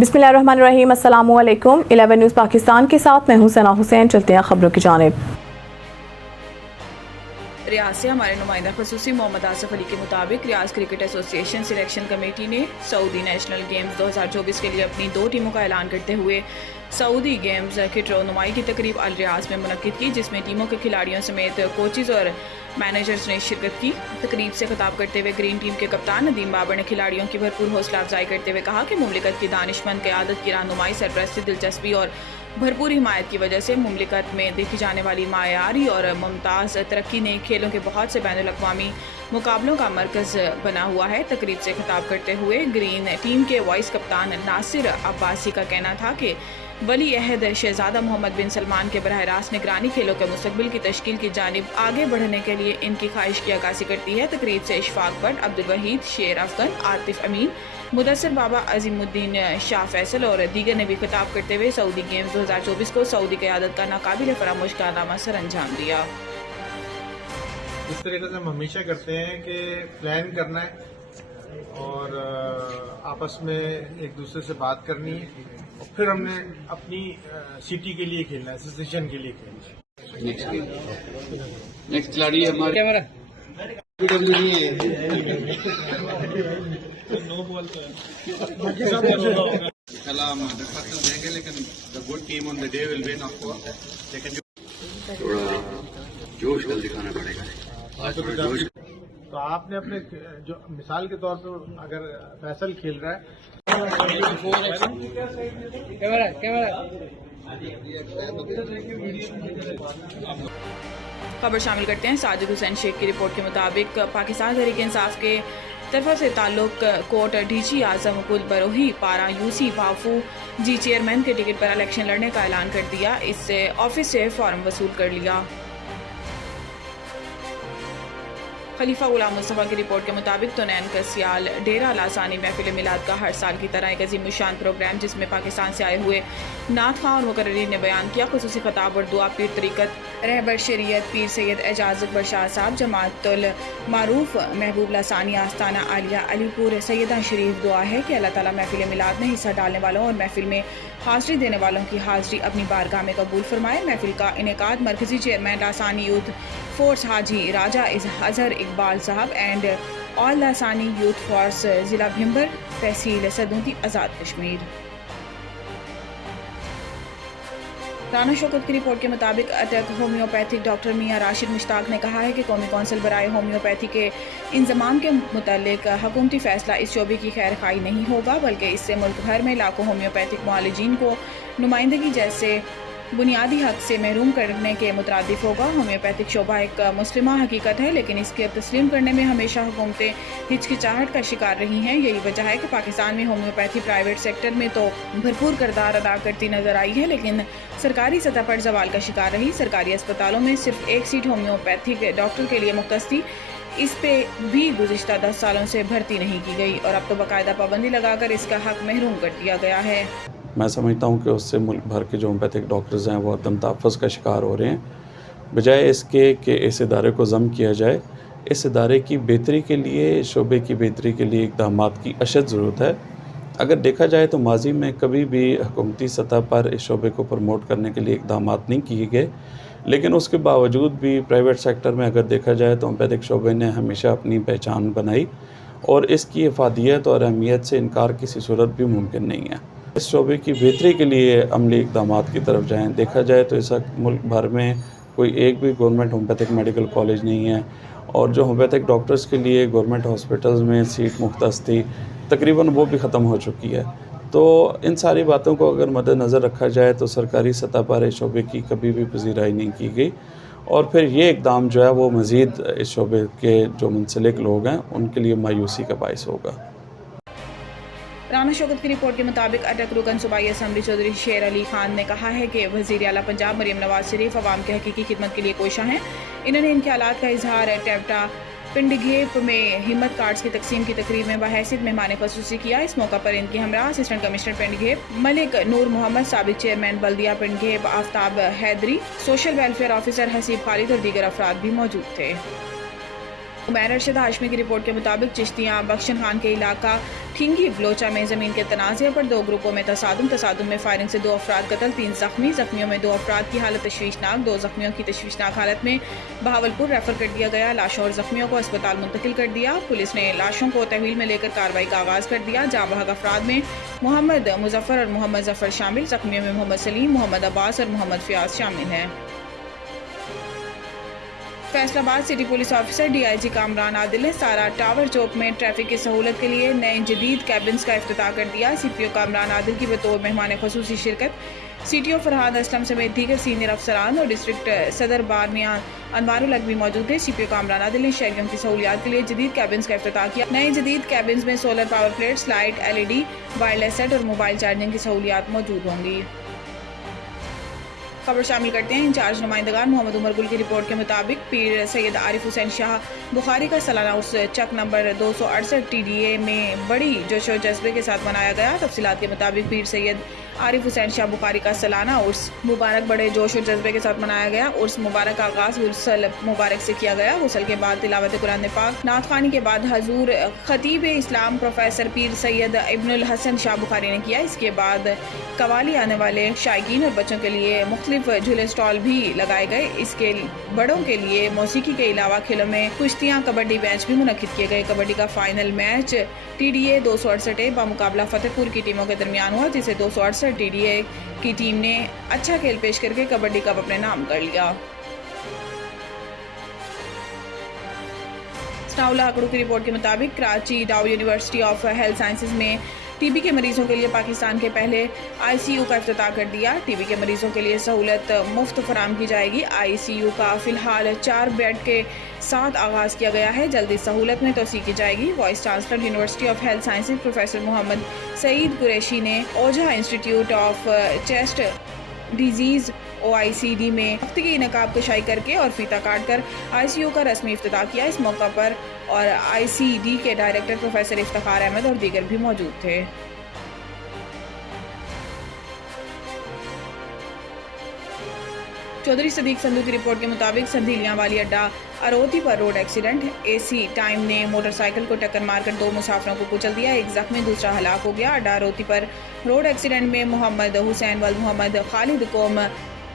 बिस्मिल्लाहिर्रहमानिर्रहीम, अस्सलामुअलैकुम। 11 न्यूज़ पाकिस्तान के साथ मैं हूं सना हुसैन। चलते हैं खबरों की जानिब। रियाज से हमारे नुमाइंदा खसूसी मोहम्मद आसिफ अली के मुताबिक रियाज क्रिकेट एसोसिएशन सिलेक्शन कमेटी ने सऊदी नेशनल गेम्स 2024 के लिए अपनी 2 टीमों का ऐलान करते हुए सऊदी गेम्स की नुमाई की तकरीब अल रियाज में मुनक्किद की, जिसमें टीमों के खिलाड़ियों समेत कोचेज और मैनेजर्स ने शिरकत की। तकरीब से खिताब करते हुए ग्रीन टीम के कप्तान नदीम बाबर ने खिलाड़ियों की भरपूर हौसला अफजाई करते हुए कहा कि मुमलिकत की दानिशमंद क़यादत की रहनुमाई, सरपरस्ती, दिलचस्पी और भरपूर हिमायत की वजह से मुमलिकत में देखी जाने वाली मायारी और मुमताज़ तरक्की ने खेलों के बहुत से बैनुल-अक़वामी मुकाबलों का मरकज़ बना हुआ है। तकरीब से खिताब करते हुए ग्रीन टीम के वाइस कप्तान नासिर अब्बासी का कहना था कि वली अहद शहजादा मोहम्मद बिन सलमान के बरह रास्त निगरानी खेलों के मुस्तकबिल की तश्कील की जानिब आगे बढ़ने के लिए इनकी ख्वाहिश की अक्कासी करती है। तकरीब से इशफाक भट्ट, अब्दुल वहीद, शेर अफगन, आतिफ अमीन, मुदस्सिर बाबा, अजीमुद्दीन शाह फैसल और दीगर ने भी खिताब करते हुए सऊदी गेम्स 2024 को सऊदी क़यादत का नाकाबिल फरामोश कारनामा सर अंजाम दिया। इस तरीके से हम हमेशा करते हैं कि प्लान करना है और आपस में एक दूसरे से बात करनी है और फिर हमने अपनी सिटी के लिए खेलना है, एसोसिएशन के लिए खेलना है। नेक्स्ट खिलाड़ी हमारे देंगे, लेकिन the good team on the day will win of course, लेकिन थोड़ा जोश कल दिखाना पड़ेगा आज, थोड़ा जोश। तो आपने अपने जो मिसाल के तौर पर अगर फैसल खेल रहा है, खबर शामिल करते हैं। साजिद हुसैन शेख की रिपोर्ट के मुताबिक पाकिस्तान तहरीक इंसाफ के तरफ से ताल्लुक कोर्ट डीजी आजम कुल बरोही पारा यूसी बाफू जी चेयरमैन के टिकट पर इलेक्शन लड़ने का ऐलान कर दिया। इससे ऑफिस से फॉर्म वसूल कर लिया। खलीफा गुलाम मुस्तफ़ा की रिपोर्ट के मुताबिक तुनैन कसियाल डेरा लासानी महफिल मिलाद का हर साल की तरह एक अजीम शान प्रोग्राम, जिसमें पाकिस्तान से आए हुए नात खां और मुकर्रिरीन ने बयान किया। खुसूसी खताब और दुआ पीर तरीक़त रहबर शरीयत पीर सैयद एजाज अकबर शाह साहब, जमातुल मारूफ महबूब लासानी आस्ताना आलिया अलीपुर सैयदा शरीफ दुआ है कि अल्लाह ताला महफिल मिलाद में हिस्सा डालने वालों और महफिल में हाज़री देने वालों की हाज़री अपनी बारगाह में कबूल फरमाए। महफिल का इनेकाद मरकजी चेयरमैन लासानी यूथ फोर्स हाजी राजा अजहर इकबाल साहब एंड ऑल लासानी यूथ फोर्स जिला भिम्बर तहसील सदूती आज़ाद कश्मीर। राना शौकत की रिपोर्ट के मुताबिक अटक होम्योपैथिक डॉक्टर मियां राशिद मुश्ताक ने कहा है कि कौमी कौंसिल बराए होम्योपैथी के इंजमाम के मुतालिक हुकूमती फैसला इस शोबे की खैर खाई नहीं होगा, बल्कि इससे मुल्क भर में लाखों होम्योपैथिक मुआलिजीन को नुमाइंदगी जैसे बुनियादी हक से महरूम करने के मुतरादिफ होगा। होम्योपैथिक शोबा एक मुस्लिमा हकीकत है, लेकिन इसके तस्लीम करने में हमेशा हुकूमतें हिचकिचाहट का शिकार रही हैं। यही वजह है कि पाकिस्तान में होम्योपैथी प्राइवेट सेक्टर में तो भरपूर किरदार अदा करती नजर आई है, लेकिन सरकारी सतह पर जवाल का शिकार रही। सरकारी अस्पतालों में सिर्फ एक सीट होम्योपैथिक डॉक्टर के लिए मुख्तस थी, इस पे भी गुज़िश्ता 10 सालों से भर्ती नहीं की गई और अब तो बाकायदा पाबंदी लगाकर इसका हक महरूम कर दिया गया है। मैं समझता हूँ कि उससे मुल्क भर के जो होम्योपैथिक डॉक्टर्स हैं वो अदम तहफ़्फ़ुज़ का शिकार हो रहे हैं। बजाय इसके कि इस इदारे को ज़म किया जाए, इस इदारे की बेहतरी के लिए, शोबे की बेहतरी के लिए इक़दामात की अशद ज़रूरत है। अगर देखा जाए तो माजी में कभी भी हुकूमती सतह पर इस शोबे को प्रमोट करने के लिए इक़दामात नहीं किए गए, लेकिन उसके बावजूद भी प्राइवेट सेक्टर में अगर देखा जाए तो होम्योपैथिक शोबे ने हमेशा अपनी पहचान बनाई और इसकी अफादियत और अहमियत से इनकार किसी सूरत भी मुमकिन नहीं है। इस शोबे की बेहतरी के लिए अमली इक़दामात की तरफ जाएँ। देखा जाए तो इस वक्त मुल्क भर में कोई एक भी गवर्नमेंट होम्योपैथिक मेडिकल कॉलेज नहीं है और जो होम्योपैथिक डॉक्टर्स के लिए गवर्नमेंट हॉस्पिटल्स में सीट मुख्तस थी, तकरीबन वो भी ख़त्म हो चुकी है। तो इन सारी बातों को अगर मद्देनज़र रखा जाए तो सरकारी सतह पर इस शोबे की कभी भी पजीराई नहीं की गई और फिर ये इक़दाम जो है वो मज़ीद इस शोबे के जो मुंसलिक लोग हैं उनके लिए मायूसी का बाइस होगा। राना शौकत की रिपोर्ट के मुताबिक अटक रुकन सूबाई असम्बली चौधरी शेर अली खान ने कहा है कि वज़ीर आला पंजाब मरीम नवाज शरीफ अवाम के हकीकी खिदमत के लिए कोशा हैं। इन्होंने इन ख्यालात का इजहार टेप्टा पिंडघेप में हिम्मत कार्ड्स की तकसीम की तकरीब में बहैसियत मेहमान खसूसी किया। इस मौका पर इनकी हमरा असिस्टेंट कमिश्नर पिंडघेप मलिक नूर मोहम्मद, साबिक चेयरमैन बल्दिया Pindigheb Aftab Haidri, social welfare officer Haseeb Khalid और दीगर अफराद भी मौजूद थे। उमैर अरशद हाशमी की रिपोर्ट के मुताबिक चिश्तियाँ बख्शन खान के इलाका ठिंगी बलोचा में ज़मीन के तनाज़े पर 2 ग्रुपों में तसादुम में फायरिंग से 2 अफराद कत्ल, 3 ज़ख्मी। ज़ख्मियों में 2 अफराद की हालत तशवीशनाक, 2 ज़ख्मियों की तशवीशनाक हालत में बहावलपुर रेफर कर दिया गया। लाशों और ज़ख्मियों को अस्पताल मुंतकिल कर दिया। पुलिस ने लाशों को तहवील में लेकर कार्रवाई का आगाज़ कर दिया। जाँ बहक अफराद में मोहम्मद मुजफ्फर और मोहम्मद जफर शामिल। ज़ख्मियों में मोहम्मद सलीम, मोहम्मद अब्बास और मोहम्मद फ़ियाज़ शामिल हैं। Faisalabad city police officer DIG Kamran Adil ने सारा टावर चौक में ट्रैफिक की सहूलत के लिए नए जदीद कैबिन्स का इफ्तिताह कर दिया। CPO कामरान आदिल की बतौर मेहमान ख़ुसूसी शिरकत CTO फरहाद असलम समेत दीगर सीनियर अफसरान और डिस्ट्रिक्ट सदर बारमियां अनवारुल हक भी मौजूद थे। CPO कामरान आदिल ने शहरियों की सहूलियात के लिए जदीद कैबिन्स का इफ्तिताह किया। नए जदीद कैबिन्स में solar power plates, light, LED, wireless set और मोबाइल चार्जिंग की सहूलियात मौजूद होंगी। खबर शामिल करते हैं इंचार्ज नुमाइंदगान मोहम्मद उमर गुल की रिपोर्ट के मुताबिक पीर सैयद आरिफ हुसैन शाह बुखारी का सालाना उर्स चक नंबर 268 TDA में बड़ी जोशो जज्बे के साथ मनाया गया। तफसीलात के मुताबिक पीर सैयद आरिफ हुसैन शाह बुखारी का सालाना उर्स मुबारक बड़े जोश और जज्बे के साथ मनाया गया। उर्स मुबारक का आगाज गुसल मुबारक से किया गया। गुसल के बाद तिलावत कुरान पाक, नात खानी के बाद हजूर खतीब इस्लाम प्रोफेसर पीर सैयद इब्नुल हसन शाह बुखारी ने किया। इसके बाद कवाली आने वाले शायकीन और बच्चों के लिए मुख्तलिफ झूले स्टॉल भी लगाए गए। इसके बड़ों के लिए मौसीकी के अलावा खेलों में कुश्तियाँ, कबड्डी मैच भी मुनक्किद किए गए। कबड्डी का फाइनल मैच TDA 268 बामुकाबला फतेहपुर की टीमों के दरमियान हुआ, जिसे 268 TDA की टीम ने अच्छा खेल पेश करके कबड्डी कप अपने नाम कर लिया। स्नाउला आंकड़ों की रिपोर्ट के मुताबिक कराची डाउ यूनिवर्सिटी ऑफ हेल्थ साइंसेज में TB के मरीजों के लिए पाकिस्तान के पहले ICU का इफ्तिताह कर दिया। TB के मरीजों के लिए सहूलत मुफ्त फराम की जाएगी। ICU का फिलहाल 4 बेड के साथ आगाज़ किया गया है। जल्दी सहूलत में तोसी की जाएगी। Vice chancellor university of health sciences professor Mohammad Saeed Qureshi ने Ojha institute of chest disease OICD में हफ्ते की नकाब कशाई करके और फीता काट कर ICU का रस्मी इफ्तिताह किया। इस मौका पर और ICD के डायरेक्टर प्रोफेसर इफ्तिखार अहमद और दीगर भी मौजूद थे। चौधरी सदीक संधू की रिपोर्ट के मुताबिक संधीलियां वाली अड्डा अरोती पर रोड एक्सीडेंट। AC टाइम ने मोटरसाइकिल को टक्कर मारकर 2 मुसाफिरों को कुचल दिया। एक जख्मी, दूसरा हलाक हो गया। अड्डा अरोती पर रोड एक्सीडेंट में मोहम्मद हुसैन वल मोहम्मद खालिद कोम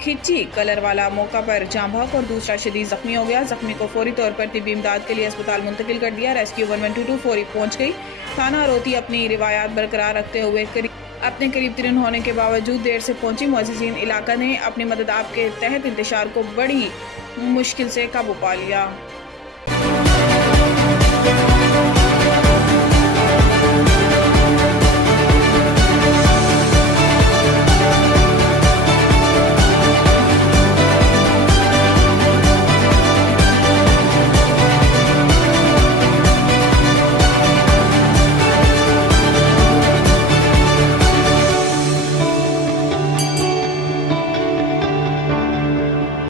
खिच्ची कलर वाला मौका पर जाँ बहक और दूसरा शदीद जख्मी हो गया। जख्मी को फौरी तौर पर तिब्बी इमदाद के लिए अस्पताल मुंतकिल कर दिया। रेस्क्यू 1122 फौरी पहुंच गई। थाना अरोती अपनी रिवायात बरकरार रखते हुए अपने करीब तरीन होने के बावजूद देर से पहुंची मुअज़्ज़िज़ीन इलाका ने अपनी मदद आप के तहत इंतशार को बड़ी मुश्किल से काबू पा लिया।